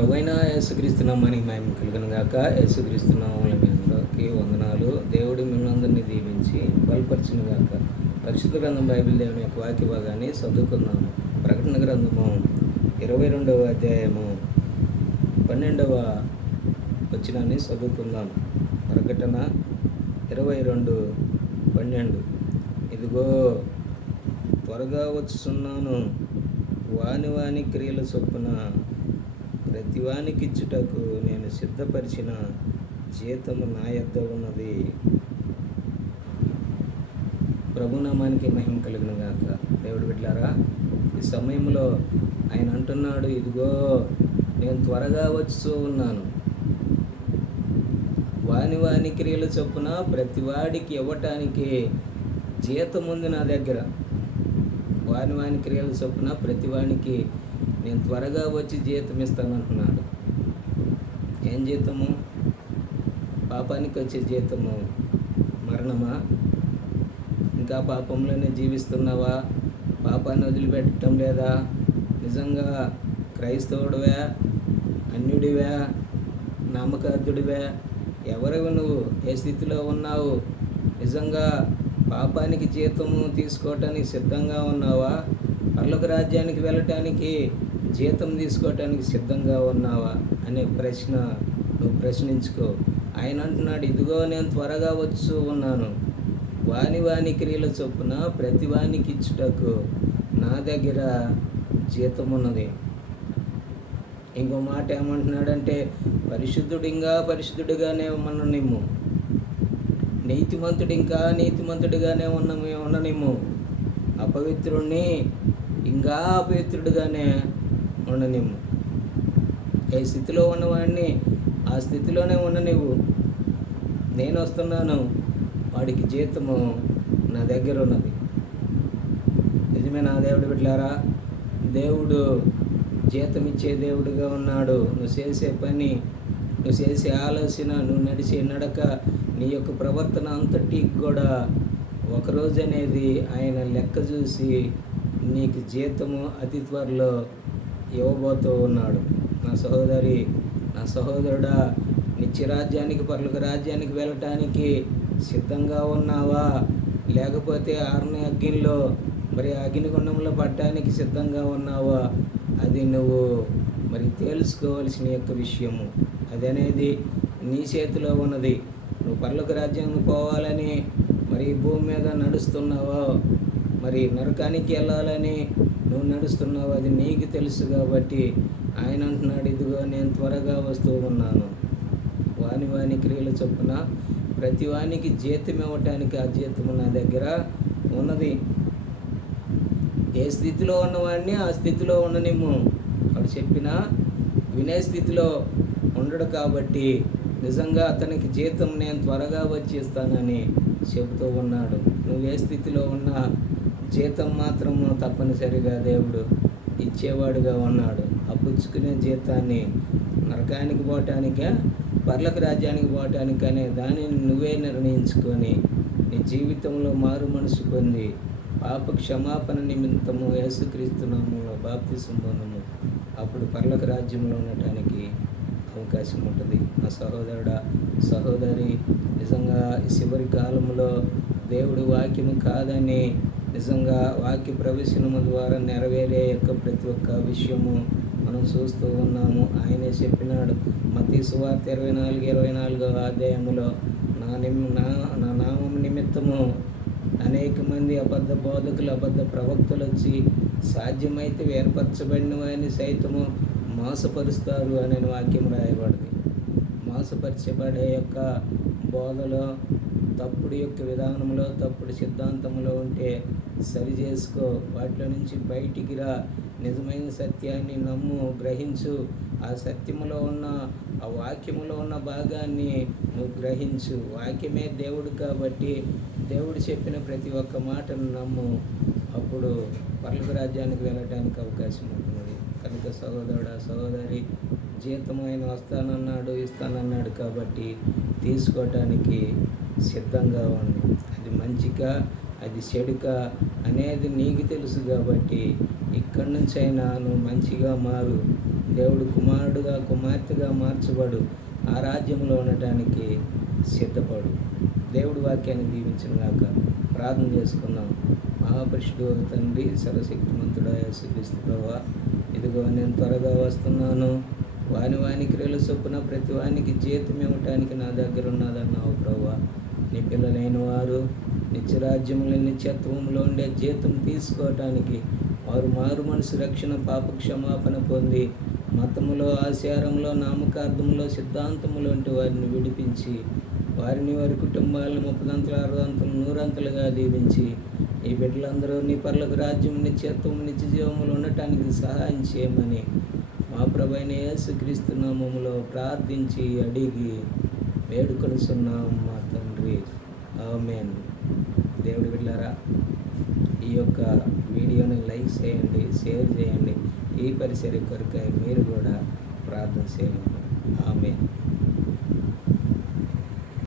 ప్రభువైన యేసుక్రీస్తు నామానికి మహిమ కలుగును గాక. యేసుక్రీస్తు నామములో మీ అందరికీ వందనాలు. దేవుడు మిమ్మల్ని అందరినీ దీవించి బలపరచును గాక. పరిశుద్ధ గ్రంథం బైబిల్ దేవుని యొక్క వాక్య భాగాన్ని చదువుకుందాము. ప్రకటన గ్రంథము 22వ అధ్యాయము 12వ వచనాన్ని చదువుకుందాం. ప్రకటన 22:12. ఇదిగో త్వరగా వచ్చుచున్నాను, వాని క్రియల చొప్పున ప్రతివానికిచ్చుటకు నేను సిద్ధపరిచిన జీతము నా యొద్ద ఉన్నది. ప్రభునామానికి మహిమ కలుగును గాక. దేవుడు బిడ్డలారా, ఈ సమయంలో ఆయన అంటున్నాడు, ఇదిగో నేను త్వరగా వచ్చుతూ ఉన్నాను, వాని క్రియల చొప్పున ప్రతివాడికి ఇవ్వటానికి జీతం ఉంది నా దగ్గర. వాని క్రియల చొప్పున ప్రతివానికి నేను త్వరగా వచ్చి జీతం ఇస్తానంటున్నాడు. ఏం జీతము? పాపానికి వచ్చే జీతము మరణమా? ఇంకా పాపంలోనే జీవిస్తున్నావా? పాపాన్ని వదిలిపెట్టడం లేదా? నిజంగా క్రైస్తవుడివా, అన్యుడివా, నమ్మకార్థుడివా? ఎవరివి నువ్వు? ఏ స్థితిలో ఉన్నావు? నిజంగా పాపానికి జీతము తీసుకోవటానికి సిద్ధంగా ఉన్నావా? పరలోక రాజ్యానికి వెళ్ళటానికి జీతం తీసుకోవటానికి సిద్ధంగా ఉన్నావా అనే ప్రశ్న నువ్వు ప్రశ్నించుకో. ఆయన అంటున్నాడు, ఇదిగో నేను త్వరగా వచ్చి ఉన్నాను, వాని క్రియల చొప్పున ప్రతి వానికి ఇచ్చుటకు నా దగ్గర జీతం ఉన్నది. ఇంకో మాట ఏమంటున్నాడంటే, పరిశుద్ధుడిగానే ఉండనిమ్ము, నీతిమంతుడిగానే ఉండనిమ్ము, అపవిత్రుణ్ణి ఇంకా అపవిత్రుడిగానే ఉండనిమ్ము. ఏ స్థితిలో ఉన్నవాడిని ఆ స్థితిలోనే ఉండనివ్వు. నేను వస్తున్నాను, వాడికి జీతము నా దగ్గర ఉన్నది. నిజమే నా దేవుడు బిడ్డలారా, దేవుడు జీతం ఇచ్చే దేవుడుగా ఉన్నాడు. నువ్వు చేసే పని, నువ్వు చేసే ఆలోచన, నువ్వు నడిచే నడక, నీ యొక్క ప్రవర్తన అంతటికి కూడా ఒకరోజు అనేది ఆయన లెక్క చూసి నీకు జీతము అతి త్వరలో ఇవ్వబోతూ ఉన్నాడు. నా సహోదరి, నా సహోదరుడా, నిత్యరాజ్యానికి, పరలోక రాజ్యానికి వెళ్ళటానికి సిద్ధంగా ఉన్నావా? లేకపోతే ఆరని అగ్నిలో అగ్నిగుండంలో పడటానికి సిద్ధంగా ఉన్నావా? అది నువ్వు తెలుసుకోవాల్సిన యొక్క విషయము. అది అనేది నీ చేతిలో ఉన్నది. నువ్వు పరలోక రాజ్యానికి పోవాలని భూమి మీద నడుస్తున్నావా? నరకానికి వెళ్ళాలని నువ్వు నడుస్తున్నావు, అది నీకు తెలుసు. కాబట్టి ఆయన అంటున్నాడు, ఇదిగో నేను త్వరగా వస్తూ ఉన్నాను, వాని క్రియల చొప్పున ప్రతి వానికి జీతం ఇవ్వటానికి ఆ జీతము నా దగ్గర ఉన్నది. ఏ స్థితిలో ఉన్నవాడిని ఆ స్థితిలో ఉండనిమ్ము. అప్పుడు చెప్పినా వినే స్థితిలో ఉండడు. కాబట్టి నిజంగా అతనికి జీతం నేను త్వరగా వచ్చి ఇస్తానని చెబుతూ ఉన్నాడు. నువ్వు ఏ స్థితిలో ఉన్నా జీతం మాత్రము తప్పనిసరిగా దేవుడు ఇచ్చేవాడుగా ఉన్నాడు. ఆ పుచ్చుకునే జీతాన్ని నరకానికి పోవటానికే, పరలోక రాజ్యానికి పోవటానికి అనే దానిని నువ్వే నిర్ణయించుకొని నీ జీవితంలో మారు మనసు పొంది పాప క్షమాపణ నిమిత్తము యేసుక్రీస్తు నామములో బాప్తిసం పొందుము. అప్పుడు పరలోక రాజ్యంలో ఉండటానికి అవకాశం ఉంటుంది. నా సహోదరుడా, సహోదరి, నిజంగా ఈ చివరి కాలంలో దేవుడు వాక్యము కాదని, నిజంగా వాక్య ప్రవేశనము ద్వారా నెరవేరే యొక్క ప్రతి ఒక్క విషయము మనం చూస్తూ ఉన్నాము. ఆయనే చెప్పినాడు మత్తయి సువార్త 24వ అధ్యాయములో, నా నామం నిమిత్తము అనేక మంది అబద్ధ బోధకులు, అబద్ధ ప్రవక్తలు వచ్చి సాధ్యమైతే ఏర్పరచబడిన వారిని సైతము మోసపరుస్తారు అనే వాక్యం రాయబడింది. మోసపరచబడే యొక్క బోధలో, తప్పుడు యొక్క విధానంలో, తప్పుడు సిద్ధాంతంలో ఉంటే సరి చేసుకో. వాటిలో నుంచి బయటికి రా. నిజమైన సత్యాన్ని నమ్ము, గ్రహించు. ఆ సత్యములో ఉన్న, ఆ వాక్యములో ఉన్న భాగాన్ని నువ్వు గ్రహించు. వాక్యమే దేవుడు కాబట్టి దేవుడు చెప్పిన ప్రతి ఒక్క మాటను నమ్ము. అప్పుడు పరలోక రాజ్యానికి వెళ్ళటానికి అవకాశం ఉంటుంది. కనుక సహోదరుడా, సహోదరి, జీతము ఆయన వస్తానన్నాడు, ఇస్తానన్నాడు. కాబట్టి తీసుకోవటానికి సిద్ధంగా ఉంది. అది మంచిగా, అది చెడుకా అనేది నీకు తెలుసు. కాబట్టి ఇక్కడి నుంచి అయినా నువ్వు మంచిగా మారు. దేవుడు కుమారుడుగా కుమార్తెగా మార్చబడు ఆ రాజ్యంలో ఉండటానికి సిద్ధపడు. దేవుడి వాక్యాన్ని దీవించిన గాక. ప్రార్థన చేసుకుందాం. మహాపురుషుడు తండ్రి, సర్వశక్తిమంతుడా యేసుక్రీస్తు ప్రభువా, ఇదిగో నేను త్వరగా వస్తున్నాను. వాని క్రియల చొప్పున ప్రతి వానికి జీతం ఇవ్వటానికి నా దగ్గర ఉన్నదన్నావు ప్రభువా. నీ పిల్లలైన వారు నిత్యరాజ్యముల నిత్యత్వంలో ఉండే జీతం తీసుకోవటానికి వారు మారు మనసు రక్షణ పాప క్షమాపణ పొంది మతములో, ఆచారంలో, నామకార్థంలో, సిద్ధాంతములో వంటి వారిని విడిపించి వారిని వారి కుటుంబాలను 30 60 100 దీవించి ఈ బిడ్డలందరూ నీ పరలోక రాజ్యం నిత్యత్వం నిత్య జీవములు ఉండటానికి సహాయం చేయమని మా ప్రభువైన యేసుక్రీస్తు నామములో ప్రార్థించి అడిగి వేడుకొనుచున్నాం మా తండ్రి. ఆమేన్. దేవుడి బిడ్డలారా, ఈ యొక్క వీడియోని లైక్ చేయండి, షేర్ చేయండి. ఈ పరిచర్య కొరకై మీరు కూడా ప్రార్థన చేయండి.